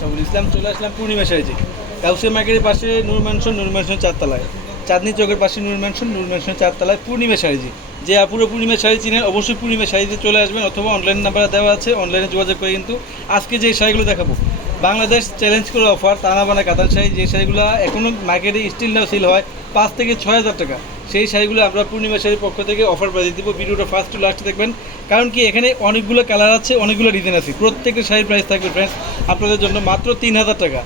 আশাফুল ইসলাম চলে আসলাম পূর্ণিমা শাড়িতে কাউসিয়া মার্কেটের পাশে নূর ম্যানশন নূর ম্যানশন চারতলায়। চাঁদনি চকের পাশে নূর ম্যানশন নূর ম্যানশন চারতলায় পূর্ণিমা শাড়িজি যে আপুরো পূর্ণিমা শাড়ি চিনেন, অবশ্যই পূর্ণিমা শাড়িতে চলে আসবেন অথবা অনলাইন নাম্বার দেওয়া আছে। অনলাইনে যোগাযোগ করে কিন্তু আজকে যে শাড়িগুলো দেখাবো। বাংলাদেশ চ্যালেঞ্জ করে অফার তানা বানা কাতান শাড়ি। যে শাড়িগুলো এখনও মার্কেটে স্টিল নাও সেল হয়, পাঁচ থেকে ছয় হাজার টাকা। সেই শাড়িগুলো আমরা পূর্ণিমা শাড়ির পক্ষ থেকে অফার প্রাইজে দিব। ভিডিওটা ফার্স্ট টু লাস্ট দেখবেন। কারণ কি, এখানে অনেকগুলো কালার আছে, অনেকগুলো ডিজাইন আছে। প্রত্যেকটা শাড়ির প্রাইস থাকবে ফ্রেন্ডস আপনাদের জন্য মাত্র তিন হাজার টাকা।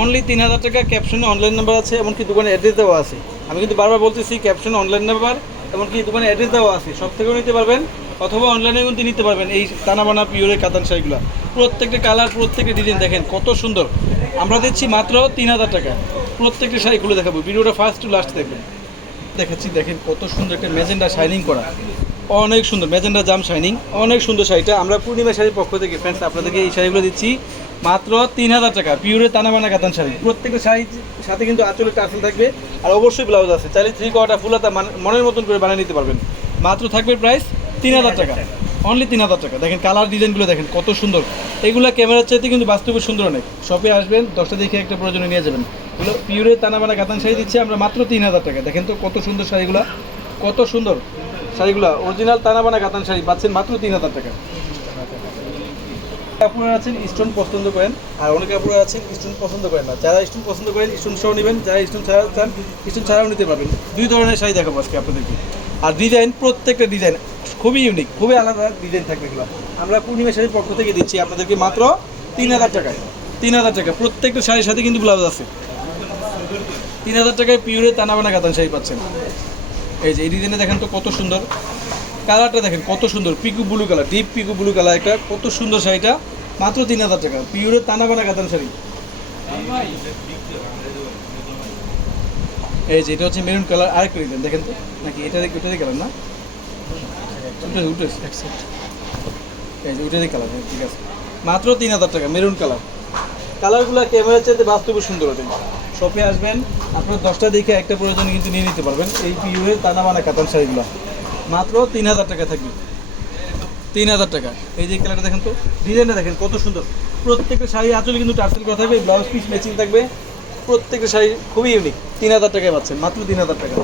অনলি তিন হাজার টাকা ক্যাপশনে অনলাইন নাম্বার আছে, এমনকি দোকানে অ্যাড্রেস দেওয়া আছে। আমি কিন্তু বারবার বলতেছি ক্যাপশনে অনলাইন নাম্বার এমনকি দোকানে অ্যাড্রেস দেওয়া আছে। সব থেকেও নিতে পারবেন, অথবা অনলাইনে কিন্তু নিতে পারবেন এই তানাবানা পিওরের কাতান শাড়িগুলো। প্রত্যেকটা কালার প্রত্যেকটা ডিজাইন দেখেন, কত সুন্দর। আমরা দিচ্ছি মাত্র তিন হাজার টাকা। প্রত্যেকটা শাড়ি খুলে দেখাবো। ভিডিওটা ফার্স্ট টু লাস্ট দেখবেন। দেখাচ্ছি, দেখেন কত সুন্দর একটা ম্যাজেন্ডা শাইনিং করা। অনেক সুন্দর, ম্যাজেন্ডা জাম শাইনিং, অনেক সুন্দর শাড়িটা। আমরা পূর্ণিমা শাড়ির পক্ষ থেকে ফ্রেন্ডস আপনাদেরকে এই শাড়িগুলো দিচ্ছি। মাত্র তিন হাজার টাকা পিওরে তানাবানা কাতান শাড়ি। প্রত্যেকটা শাড়ির সাথে কিন্তু আঁচলের টার্সেল থাকবে, আর অবশ্যই ব্লাউজ আছে। চাইলে থ্রি কোয়ার্টার ফুলাতা মনের মতন করে বানিয়ে নিতে পারবেন। মাত্র থাকবে প্রাইস তিন হাজার টাকা। অনলি তিন হাজার টাকা। দেখেন কালার ডিজাইনগুলো দেখেন, কত সুন্দর। এগুলো ক্যামেরার চাইতে কিন্তু বাস্তবে সুন্দর অনেক। শপে আসবেন, দশটা দেখে একটা প্রয়োজনে নিয়ে যাবেন। এগুলো পিওরে তানাবানা কাতান শাড়ি দিচ্ছি, আমরা মাত্র তিন হাজার টাকা। দেখেন তো কত সুন্দর শাড়িগুলো, কত সুন্দর শাড়িগুলো অরিজিনাল তানাবানা কাতান শাড়ি পাচ্ছেন মাত্র তিন হাজার টাকা। আপনারা আছেন স্টোন পছন্দ করেন, আর অনেকে আপনারা আছেন স্টোন পছন্দ করেন না। যারা স্টোন পছন্দ করেন, স্টোন সহ নেবেন, যারা স্টোন ছাড়া চান, স্টোন ছাড়াও নিতে পারবেন। দুই ধরনের শাড়ি দেখাবো আজকে আপনাদেরকে। আর ডিজাইন প্রত্যেকটা ডিজাইন খুবই ইউনিক খুবই আলাদা ডিজাইন থাকবে এগুলো। আমরা পূর্ণিমা শাড়ির পক্ষ থেকে দিচ্ছি আপনাদেরকে মাত্র তিন হাজার টাকায়। তিন হাজার টাকা, প্রত্যেকটা শাড়ির সাথে কিন্তু ব্লাউজ আছে। তিন হাজার টাকায় পিওরে তানাবানা কাতান শাড়ি পাচ্ছেন। এই যে এই ডিজাইনে দেখেন তো কত সুন্দর। কালারটা দেখেন কত সুন্দর peacock blue colour deep peacock blue colour একটা কত সুন্দর শাড়িটা। মাত্র তিন হাজার টাকা পিওরে তানাবানা কাতান শাড়ি। এই যে এটা হচ্ছে মেরুন কালার আরেকটা ডিজাইন দেখেন তো। নাকি এটা ওটারই কালার না? উঠে উঠে এই যে ওটারই কালার ঠিক আছে। মাত্র তিন হাজার টাকা মেরুন কালার কালারগুলো ক্যামেরার চাইতে বাস্তবে সুন্দর হবে। শপে আসবেন, আপনার দশটা দেখে একটা প্রয়োজন কিন্তু নিয়ে নিতে পারবেন। এই পিওরের তানাবানা কাতান শাড়িগুলো। মাত্র তিন হাজার টাকা থাকবে। তিন হাজার টাকা। এই যে কালারটা দেখেন তো, ডিজাইনটা দেখেন কত সুন্দর। প্রত্যেকটা শাড়ি আঁচলে কিন্তু টার্সেল করা থাকবে, ব্লাউজ পিস ম্যাচিং থাকবে। প্রত্যেকটা শাড়ি খুবই ইউনিক তিন হাজার টাকায় পাচ্ছেন, মাত্র তিন হাজার টাকা।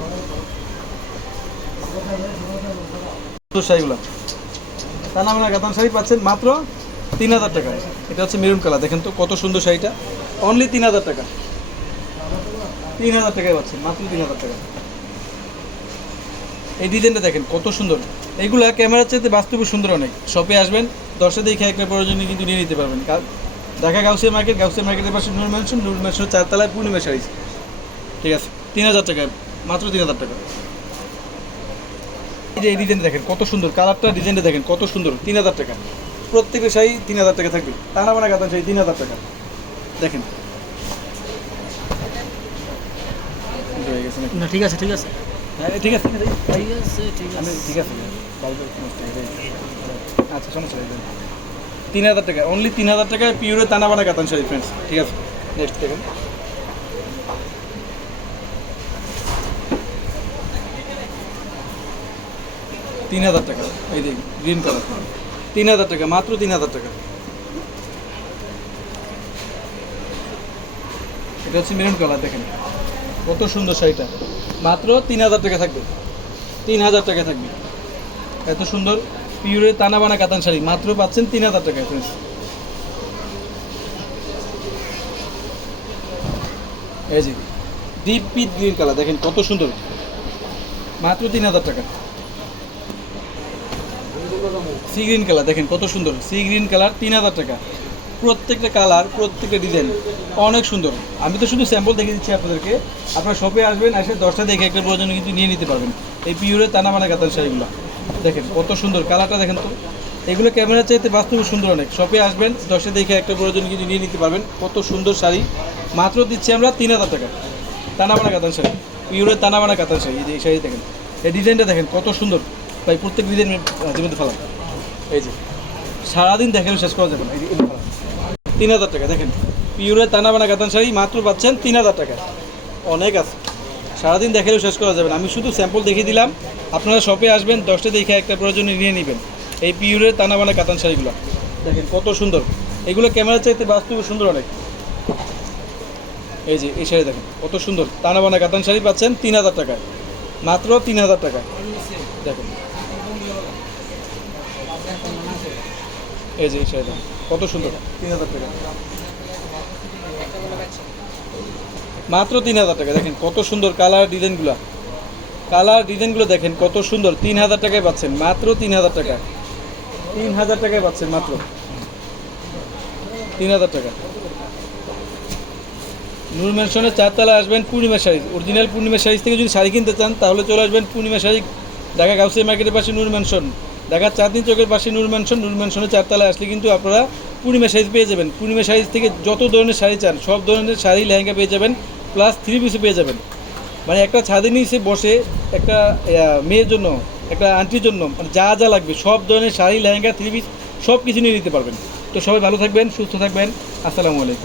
শাড়িগুলো। তানাবানা কাতান শাড়ি পাচ্ছেন মাত্র তিন হাজার টাকায়। এটা হচ্ছে মেরুন কালার, দেখেন তো কত সুন্দর শাড়িটা। অনলি তিন হাজার টাকা। তিন হাজার টাকায় পাচ্ছেন, মাত্র তিন হাজার টাকা। এই ডিজাইনটা দেখেন কত সুন্দর। এইগুলা ক্যামেরার চাইতে বাস্তবে সুন্দর অনেক। শপে আসবেন দশটা দেখে একটা প্রয়োজনে কিন্তু নিয়ে নিতে পারবেন। ঢাকা গাউসিয়া মার্কেট গাউসিয়া মার্কেটের পাশে নূর ম্যানশন নূর ম্যানশন চারতলায় পূর্ণিমা শাড়ি। ঠিক আছে, তিন হাজার টাকা মাত্র তিন হাজার টাকা। এই যে এই ডিজাইন দেখেন কত সুন্দর, কালারটা, ডিজাইনটা দেখেন কত সুন্দর, তিন হাজার টাকা। প্রত্যেকটা শাড়ি তিন হাজার টাকা থাকবে। টানা বানা কাতান শাড়ি তিন হাজার টাকা। দেখেন। গেছে না ঠিক আছে ঠিক আছে। হ্যাঁ, ঠিক আছে ঠিক আছে। ঠিক আছে ঠিক আছে। আচ্ছা সমস্যা তিন হাজার টাকা অনলি তিন হাজার টাকায় পিওরে তানা বানা কাতান শাড়ি ফ্রেন্ডস ঠিক আছে? নেক্সট দেখুন। তিন হাজার টাকা এই দিন গ্রিন কালার তিন হাজার টাকা, মাত্র তিন হাজার টাকা। এটা হচ্ছে মেরুন কালার দেখেন। কত সুন্দর শাড়িটা। মাত্র তিন হাজার টাকা থাকবে। তিন হাজার টাকা থাকবে। এত সুন্দর পিওরে তানা বানা কাতান শাড়ি। মাত্র পাচ্ছেন তিন হাজার টাকায় ফ্রেন্ডস এই যে ডিপ পিট গ্রিন কালার দেখেন কত সুন্দর। মাত্র তিন হাজার টাকা। সি গ্রিন কালার, দেখেন কত সুন্দর। সি গ্রিন কালার তিন হাজার টাকা। প্রত্যেকটা কালার, প্রত্যেকটা ডিজাইন অনেক সুন্দর। আমি তো শুধু স্যাম্পল দেখে দিচ্ছি আপনাদেরকে। আপনারা শপে আসবেন, এসে দশটা দেখে একটা প্রয়োজন কিন্তু নিয়ে নিতে পারবেন। এই পিওরে তানামানা কাতান শাড়িগুলো। দেখেন কত সুন্দর কালারটা দেখেন তো। এগুলো ক্যামেরার চাইতে বাস্তবে সুন্দর অনেক। শপে আসবেন, দশটা দেখে একটা প্রয়োজন কিন্তু নিয়ে নিতে পারবেন। কত সুন্দর শাড়ি। মাত্র দিচ্ছি আমরা তিন হাজার টাকা। তানাবানা কাতান শাড়ি। পিওরে তানাবানা কাতান শাড়ি। এই শাড়ি দেখেন। এই ডিজাইনটা দেখেন কত সুন্দর। ভাই, প্রত্যেক ডিজাইন জীবন্ত ফেলাম। এই যে, সারাদিন দেখেন, শেষ করা যাবে না। এই। তিন হাজার টাকা, দেখেন। পিওরে তানাবানা কাতান শাড়ি, মাত্র পাচ্ছেন তিন হাজার টাকা। অনেক আছে। সারাদিন দেখালেও শেষ করা যাবে না। আমি শুধু স্যাম্পল দেখিয়ে দিলাম। আপনারা শপে আসবেন, দশটা দেখে একটা প্রয়োজনে নিয়ে নেবেন। এই পিওরের তানাবানা কাতান শাড়িগুলো। দেখেন কত সুন্দর। এগুলো ক্যামেরা চাইতে বাস্তবে সুন্দর অনেক। এই যে, এই শাড়ি দেখেন, কত সুন্দর। টানা বানা কাতান শাড়ি পাচ্ছেন তিন হাজার টাকায়। মাত্র তিন হাজার টাকায়। দেখেন। এই যে এই কত সুন্দর? তিন হাজার টাকা। মাত্র তিন হাজার টাকা। দেখেন কত সুন্দর কালার ডিজাইনগুলো। কালার ডিজাইনগুলো দেখেন কত সুন্দর। তিন হাজার টাকায় পাচ্ছেন। মাত্র তিন হাজার টাকা। তিন হাজার টাকায় পাচ্ছেন মাত্র। তিন হাজার টাকা। নূর ম্যানশনের চারতলায় আসবেন পূর্ণিমা শাড়ি। অরিজিনাল পূর্ণিমা শাড়ি থেকে যদি শাড়ি কিনতে চান তাহলে চলে আসবেন পূর্ণিমা শাড়ি ঢাকা গাউসিয়া মার্কেটের পাশে নূর ম্যানশন ঢাকা চাঁদনি চকের পাশে নূর ম্যানশন নূর ম্যানশনের চারতলায় আসলে কিন্তু আপনারা পূর্ণিমা সাইজ পেয়ে যাবেন। পূর্ণিমা সাইজ থেকে যত ধরনের শাড়ি চান, সব ধরনের শাড়ি লেহেঙ্গা পেয়ে যাবেন প্লাস থ্রি পিসও পেয়ে যাবেন। মানে একটা ছাদে নিচে বসে একটা মেয়ের জন্য, একটা আন্টির জন্য মানে যা যা লাগবে, সব ধরনের শাড়ি, লেহেঙ্গা থ্রি পিস সব কিছু নিয়ে নিতে পারবেন। তো সবাই ভালো থাকবেন, সুস্থ থাকবেন। আসসালামু আলাইকুম।